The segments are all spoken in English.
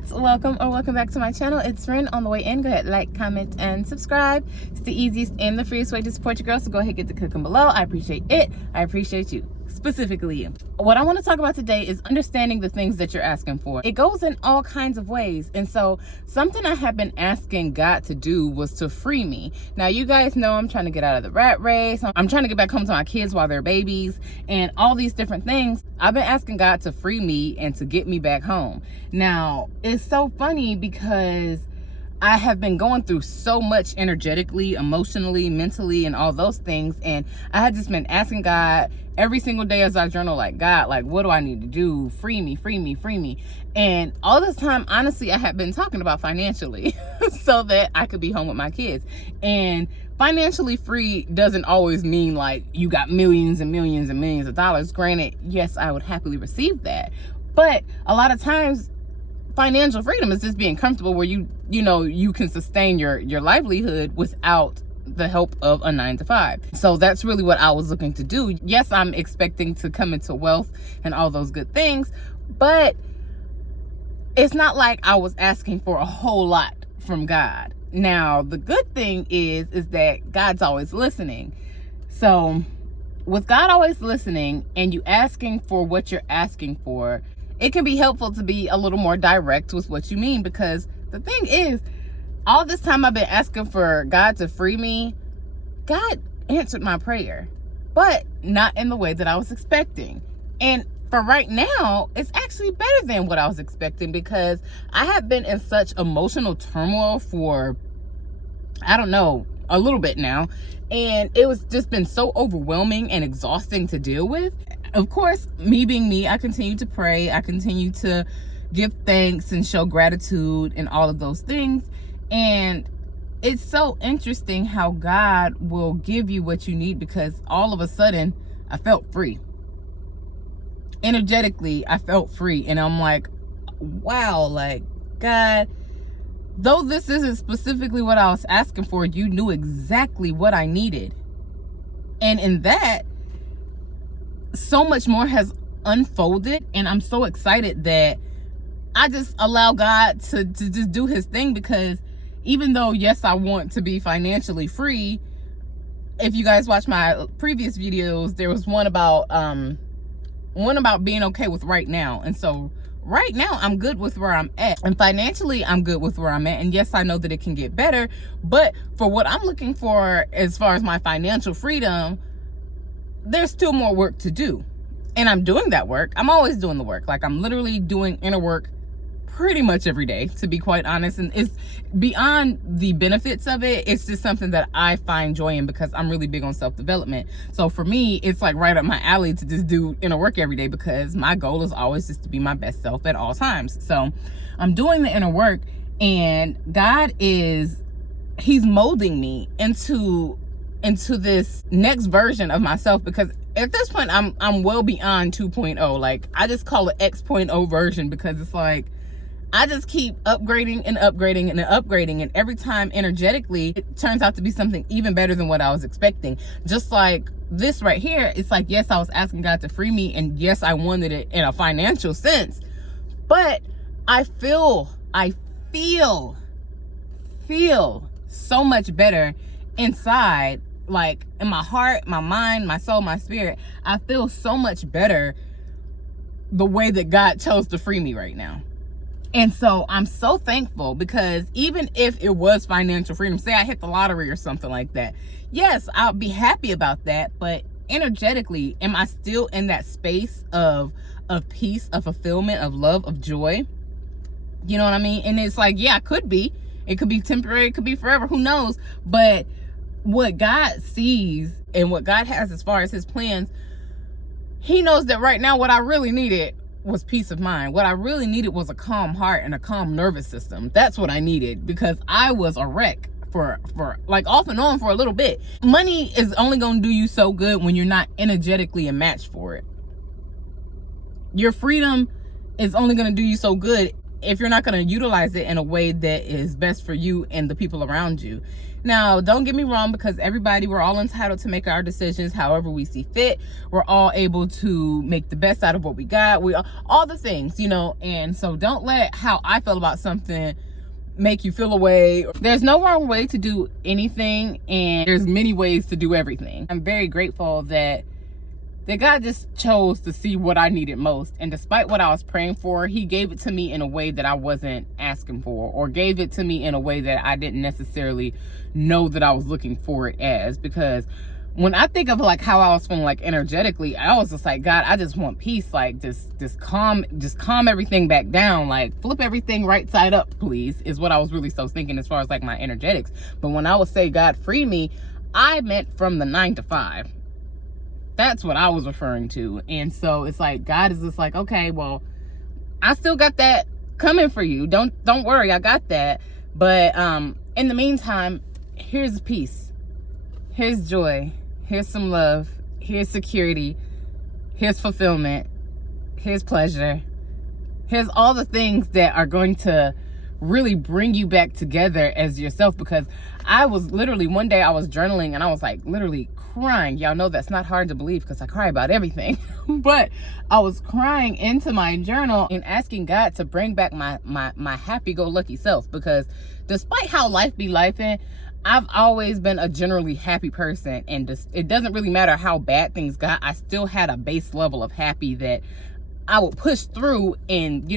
thoughts, welcome back to my channel. It's Ren. On the way in, go ahead, like, comment, and subscribe. It's the easiest and the freest way to support your girl, so go ahead, get the clicking below. I appreciate it. I appreciate you, specifically you. What I want to talk about today is understanding the things that you're asking for. It goes in all kinds of ways, and so something I have been asking God to do was to free me. Now, you guys know I'm trying to get out of the rat race. I'm trying to get back home to my kids while they're babies, and all these different things. I've been asking God to free me and to get me back home. Now, it's so funny because I have been going through so much energetically, emotionally, mentally, and all those things. And I had just been asking God every single day as I journal, like, God, like, what do I need to do? Free me, free me, free me. And all this time, honestly, I have been talking about financially so that I could be home with my kids. And financially free doesn't always mean like you got millions and millions and millions of dollars. Granted, yes, I would happily receive that. But a lot of times, financial freedom is just being comfortable where you can sustain your livelihood without the help of a 9-to-5. So that's really what I was looking to do. Yes, I'm expecting to come into wealth and all those good things, but it's not like I was asking for a whole lot from God. Now, the good thing is that God's always listening. So with God always listening and you asking for what you're asking for, it can be helpful to be a little more direct with what you mean, because the thing is, all this time I've been asking for God to free me, God answered my prayer, but not in the way that I was expecting. And for right now, it's actually better than what I was expecting, because I have been in such emotional turmoil for, I don't know, a little bit now. And it was just been so overwhelming and exhausting to deal with. Of course, me being me, I continue to pray. I continue to give thanks and show gratitude and all of those things. And it's so interesting how God will give you what you need, because all of a sudden I felt free. Energetically, I felt free. And I'm like, wow, like, God, though this isn't specifically what I was asking for, you knew exactly what I needed. And in that, so much more has unfolded, and I'm so excited that I just allow God to just do his thing, because even though, yes, I want to be financially free, if you guys watch my previous videos, there was one about being okay with right now. And so right now I'm good with where I'm at, and financially I'm good with where I'm at. And yes, I know that it can get better, but for what I'm looking for as far as my financial freedom, there's still more work to do. And I'm doing that work. I'm always doing the work. Like, I'm literally doing inner work pretty much every day, to be quite honest. And it's beyond the benefits of it. It's just something that I find joy in, because I'm really big on self-development. So for me, it's like right up my alley to just do inner work every day, because my goal is always just to be my best self at all times. So I'm doing the inner work, and God he's molding me into this next version of myself, because at this point I'm well beyond 2.0. Like, I just call it X.0 version, because it's like I just keep upgrading and upgrading and upgrading, and every time energetically it turns out to be something even better than what I was expecting. Just like this right here, it's like, yes, I was asking God to free me, and yes, I wanted it in a financial sense, but I feel so much better inside. Like, in my heart, my mind, my soul, my spirit, I feel so much better the way that God chose to free me right now. And so I'm so thankful, because even if it was financial freedom, say I hit the lottery or something like that, yes, I'll be happy about that. But energetically, am I still in that space of peace, of fulfillment, of love, of joy? You know what I mean? And it's like, yeah, it could be temporary, it could be forever, who knows? But what God sees and what God has as far as his plans, he knows that right now what I really needed was peace of mind. What I really needed was a calm heart and a calm nervous system. That's what I needed, because I was a wreck for like off and on for a little bit. Money is only going to do you so good when you're not energetically a match for it. Your freedom is only going to do you so good if you're not going to utilize it in a way that is best for you and the people around you. Now, don't get me wrong, because we're all entitled to make our decisions however we see fit. We're all able to make the best out of what we got. All the things, and so don't let how I feel about something make you feel away. There's no wrong way to do anything, and there's many ways to do everything. I'm very grateful that God just chose to see what I needed most. And despite what I was praying for, he gave it to me in a way that I wasn't asking for, or gave it to me in a way that I didn't necessarily know that I was looking for it as. Because when I think of like how I was feeling like energetically, I was just like, God, I just want peace. Like just calm everything back down. Like flip everything right side up, please, is what I was really so thinking as far as like my energetics. But when I would say God free me, I meant from the 9 to 5. That's what I was referring to. And so it's like God is just like, okay, well, I still got that coming for you. Don't worry, I got that. But in the meantime, here's peace, here's joy, here's some love, here's security, here's fulfillment, here's pleasure, here's all the things that are going to really bring you back together as yourself. Because I was literally, one day I was journaling and I was like literally crying. Y'all know that's not hard to believe because I cry about everything. But I was crying into my journal and asking God to bring back my happy-go-lucky self. Because despite how life be lifing, I've always been a generally happy person. And it doesn't really matter how bad things got. I still had a base level of happy that I would push through and,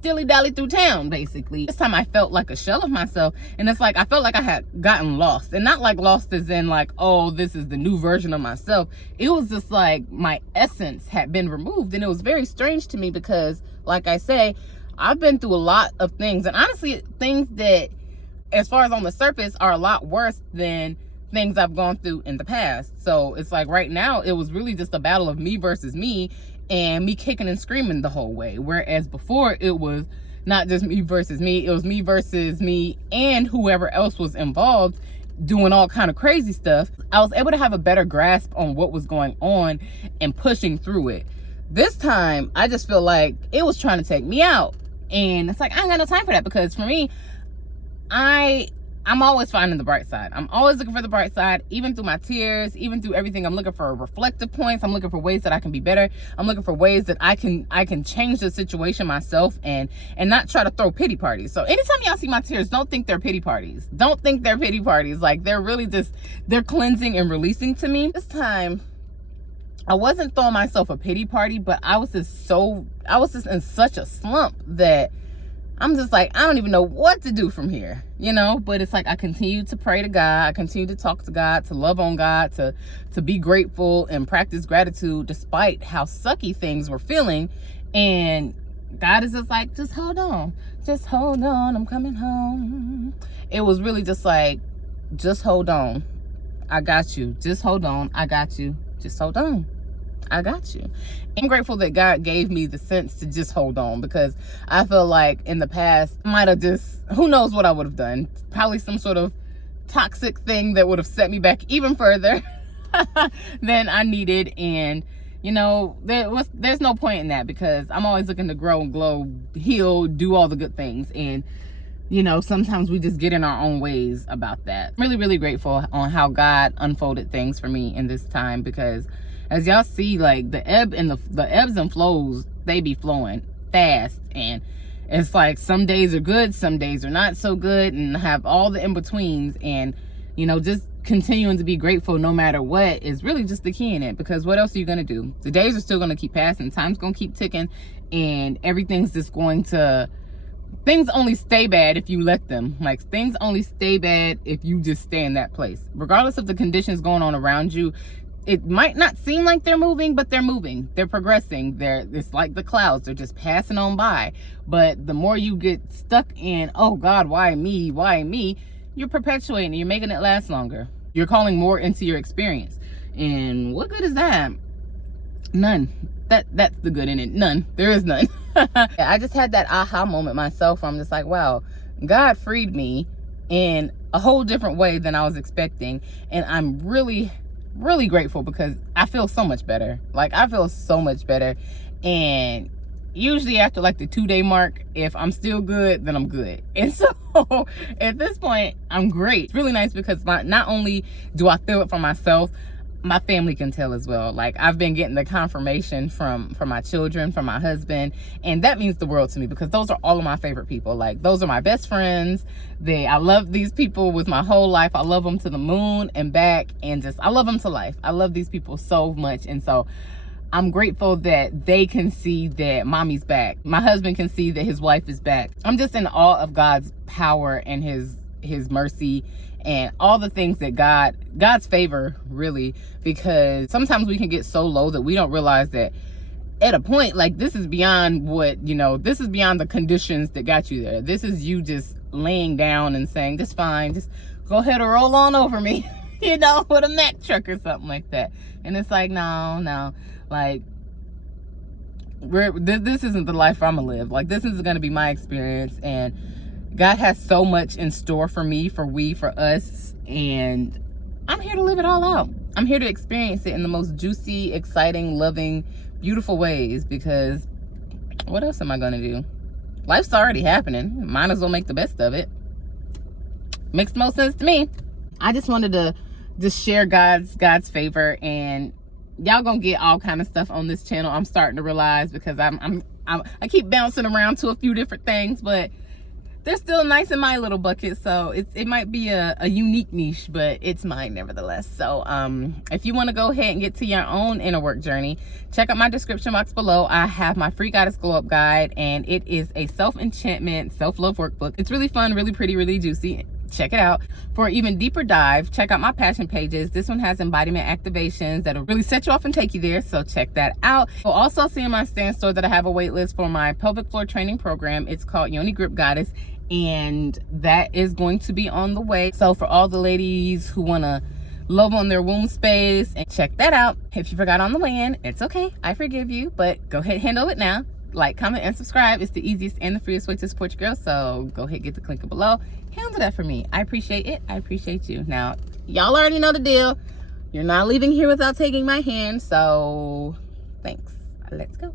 dilly-dally through town, basically. This time I felt like a shell of myself, and it's like I felt like I had gotten lost. And not like lost as in like, oh, this is the new version of myself. It was just like my essence had been removed. And it was very strange to me because, like I say, I've been through a lot of things, and honestly things that, as far as on the surface, are a lot worse than things I've gone through in the past. So it's like right now it was really just a battle of me versus me, and me kicking and screaming the whole way. Whereas before it was not just me versus me, it was me versus me and whoever else was involved doing all kind of crazy stuff. I was able to have a better grasp on what was going on and pushing through it. This time I just feel like it was trying to take me out, and it's like I ain't got no time for that. Because for me, I'm always finding the bright side. I'm always looking for the bright side, even through my tears, even through everything. I'm looking for reflective points. I'm looking for ways that I can be better. I'm looking for ways that I can change the situation myself and not try to throw pity parties. So anytime y'all see my tears, don't think they're pity parties. Don't think they're pity parties. Like they're really just, they're cleansing and releasing to me. This time, I wasn't throwing myself a pity party, but I was just in such a slump that I'm just like, I don't even know what to do from here, but it's like I continue to pray to God. I continue to talk to God, to love on God, to be grateful and practice gratitude despite how sucky things were feeling. And God is just like, just hold on, I'm coming home. It was really just like, just hold on, I got you. Just hold on, I got you. Just hold on, I got you. I'm grateful that God gave me the sense to just hold on, because I feel like in the past, I might have just, who knows what I would have done. Probably some sort of toxic thing that would have set me back even further than I needed. And, there's no point in that, because I'm always looking to grow and glow, heal, do all the good things. And, sometimes we just get in our own ways about that. Really, really grateful on how God unfolded things for me in this time, because as y'all see, like the ebbs and flows, they be flowing fast. And it's like some days are good, some days are not so good, and have all the in-betweens. And, just continuing to be grateful no matter what is really just the key in it. Because what else are you going to do? The days are still going to keep passing. Time's going to keep ticking. And everything's just going to... Things only stay bad if you let them. Like, things only stay bad if you just stay in that place. Regardless of the conditions going on around you, it might not seem like they're moving, but they're moving. They're progressing. It's like the clouds. They're just passing on by. But the more you get stuck in, oh God, why me? Why me? You're perpetuating. You're making it last longer. You're calling more into your experience. And what good is that? None. That's the good in it. None. There is none. I just had that aha moment myself. I'm just like, wow, God freed me in a whole different way than I was expecting. And I'm really, really grateful, because I feel so much better. Like, I feel so much better. And usually after like the 2-day mark, if I'm still good, then I'm good. And so at this point, I'm great. It's really nice because not only do I feel it for myself, my family can tell as well. Like, I've been getting the confirmation from my children, from my husband, and that means the world to me because those are all of my favorite people. Like, those are my best friends. I love these people with my whole life. I love them to the moon and back, and I love them to life. I love these people so much. And so I'm grateful that they can see that mommy's back. My husband can see that his wife is back. I'm just in awe of God's power and his mercy and all the things that God's favor, really, because sometimes we can get so low that we don't realize that at a point, like, this is beyond this is beyond the conditions that got you there. This is you just laying down and saying, just fine, just go ahead and roll on over me, with a Mack truck or something like that. And it's like, no, like, this isn't the life I'm gonna live. Like, this is gonna be my experience, and God has so much in store for me, for us, and I'm here to live it all out. I'm here to experience it in the most juicy, exciting, loving, beautiful ways, because what else am I gonna do? Life's already happening. Might as well make the best of it. Makes the most sense to me. I just wanted to just share God's favor, and y'all gonna get all kind of stuff on this channel. I'm starting to realize, because I keep bouncing around to a few different things, but they're still nice in my little bucket. So it might be a unique niche, but it's mine nevertheless. So if you want to go ahead and get to your own inner work journey, check out my description box below. I have my free Goddess Glow Up Guide, and it is a self-enchantment, self-love workbook. It's really fun, really pretty, really juicy. Check it out. For an even deeper dive, check out my passion pages. This one has embodiment activations that'll really set you off and take you there, so check that out. You'll also see in my stand store that I have a wait list for my pelvic floor training program. It's called Yoni Grip Goddess, and that is going to be on the way. So for all the ladies who want to love on their womb space, and check that out. If you forgot on the way in, it's okay, I forgive you, but go ahead and handle it now. Like, comment, and subscribe. It's the easiest and the freest way to support your girl, so go ahead, get the link below. Handle that for me. I appreciate it. I appreciate you. Now, y'all already know the deal. You're not leaving here without taking my hand, so thanks. Let's go.